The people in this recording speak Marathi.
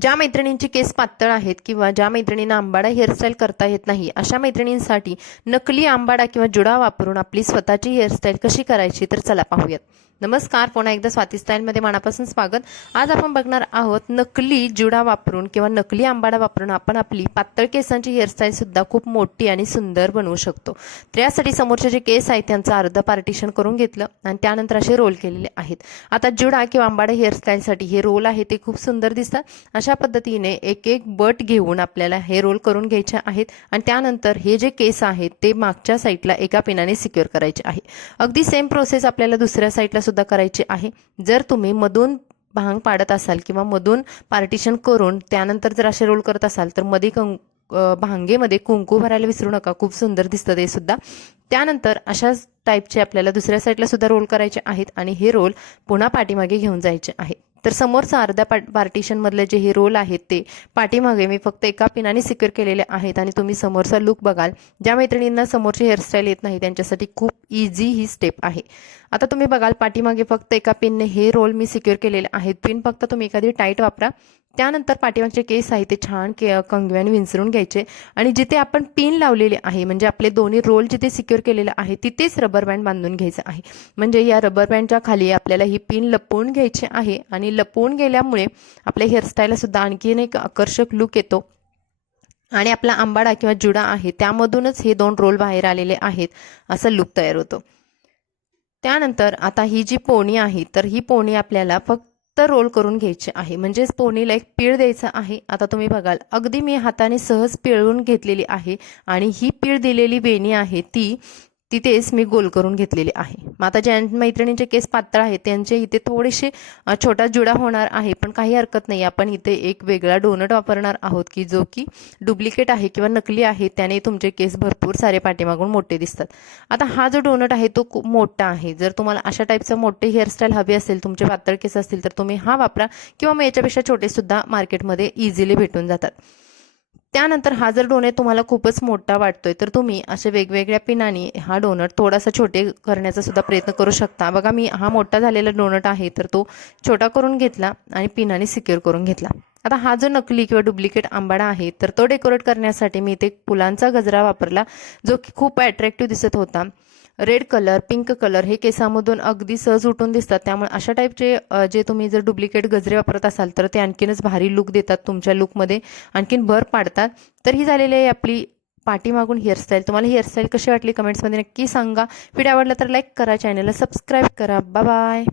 ज्या मैत्रिणींची केस पातळ आहेत किंवा ज्या मैत्रिणींना आंबाडा हेअरस्टाईल करता येत नाही अशा मैत्रिणींसाठी नकली आंबाडा किंवा जुडा वापरून आपली स्वतःची हेअरस्टाईल कशी करायची तर चला पाहूयात. नमस्कार पुन्हा एकदा स्वाती स्टाईलमध्ये मनापासून स्वागत. आज आपण बघणार आहोत नकली जुडा वापरून किंवा नकली आंबाडा वापरून आपण आपली पातळ केसांची हेअरस्टाईल सुद्धा खूप मोठी आणि सुंदर बनवू शकतो. तर यासाठी समोरचे जे केस आहेत त्यांचं अर्ध पार्टिशन करून घेतलं आणि त्यानंतर असे रोल केलेले आहेत. आता जुडा किंवा आंबाडा हेअरस्टाईलसाठी हे रोल आहे ते खूप सुंदर दिसतात. अशा पद्धतीने एक एक बट घेऊन आपल्याला हे रोल करून घ्यायचे आहेत आणि त्यानंतर हे जे केस आहेत ते मागच्या साईडला एका पिनाने सिक्युअर करायचे आहे. अगदी सेम प्रोसेस आपल्याला दुसऱ्या साईडला सुद्धा करायची आहे. जर तुम्ही मधून भांग पाडत असाल किंवा मधून पार्टिशन करून त्यानंतर जर असे रोल करत असाल तर मध्ये कं भांगेमध्ये कुंकू भरायला विसरू नका. खूप सुंदर दिसतं ते सुद्धा. त्यानंतर अशाच टाईपचे आपल्याला दुसऱ्या साईडला सुद्धा रोल करायचे आहेत आणि हे रोल पुन्हा पाठीमागे घेऊन जायचे आहे. तर समोरचा अर्ध्या पा पार्टिशनमधले जे हे रोल आहेत ते पाठीमागे मी फक्त एका पिनाने सिक्युअर केलेले आहेत आणि तुम्ही समोरचा लुक बघाल. ज्या मैत्रिणींना समोरची हेअरस्टाईल येत नाही त्यांच्यासाठी खूप इझी ही स्टेप आहे. आता तुम्ही बघाल पाठीमागे फक्त एका पिनने हे रोल मी सिक्युअर केलेले आहेत. पिन फक्त तुम्ही एखादी टाईट वापरा. त्यानंतर पाठीमागचे केस आहे ते छान के कंगव्याने विंचरून घ्यायचे. आणि जिथे आपण पिन लावलेले आहे म्हणजे आपले दोन्ही रोल जिथे सिक्युअर केलेले आहे तिथेच रबर बँड बांधून घ्यायचं आहे. म्हणजे या रबर बँडच्या खाली आपल्याला ही पिन लपवून घ्यायची आहे आणि लपवून गेल्यामुळे आपल्या हेअरस्टाईलला सुद्धा आणखीन एक आकर्षक लुक येतो. आणि आपला आंबाडा किंवा जुडा आहे त्यामधूनच हे दोन रोल बाहेर आलेले आहेत असं लुक तयार होतो. त्यानंतर आता ही जी पोणी आहे तर ही पोणी आपल्याला फक्त तर रोल करून घ्यायचे आहे. म्हणजेच पोहणीला एक पीळ द्यायचा आहे. आता तुम्ही बघाल अगदी मी हाताने सहज पिळून घेतलेली आहे आणि ही पीळ दिलेली वेणी आहे ती तिथेच मी गोल करून घेतलेली आहे. मग आता ज्या मैत्रिणींचे केस पातळ आहेत त्यांचे इथे थोडेसे छोटा जुडा होणार आहे पण काही हरकत नाही. आपण इथे एक वेगळा डोनट वापरणार आहोत की जो की डुप्लिकेट आहे किंवा नकली आहे त्याने तुमचे केस भरपूर सारे पाठीमागून मोठे दिसतात. आता हा जो डोनट आहे तो खूप मोठा आहे. जर तुम्हाला अशा टाईपचं मोठे हेअरस्टाईल हवी असेल तुमचे पातळ केस असतील तर तुम्ही हा वापरा किंवा मग याच्यापेक्षा छोटे सुद्धा मार्केटमध्ये इझिली भेटून जातात. त्यानंतर हा जर डोनेट तुम्हाला खूपच मोठा वाटतोय तर तुम्ही असे वेगवेगळ्या पिनाने हा डोनट थोडासा छोटे करण्याचा सुद्धा प्रयत्न करू शकता. बघा मी हा मोठा झालेला डोनट आहे तर तो छोटा करून घेतला आणि पिनाने सिक्युअर करून घेतला. आता हा जो नकली किंवा डुप्लिकेट आंबाडा आहे तर तो डेकोरेट करण्यासाठी मी इथे फुलांचा गजरा वापरला जो की खूप अट्रॅक्टिव्ह दिसत होता. रेड कलर पिंक कलर हे केसामधून अगदी सहज उठून दिसतात. त्यामुळे अशा टाईपचे जे तुम्ही जर डुप्लिकेट गजरे वापरत असाल तर ते आणखीनच भारी लुक देतात तुमच्या लुकमध्ये आणखीन भर पाडतात. तर ही झालेली आहे आपली पाठीमागून हेअरस्टाईल तुम्हाला हेअरस्टाईल कशी वाटली? कमेंट्समध्ये नक्की सांगा. व्हिडिओ आवडला तर लाईक करा चॅनलला सबस्क्राईब करा. बाय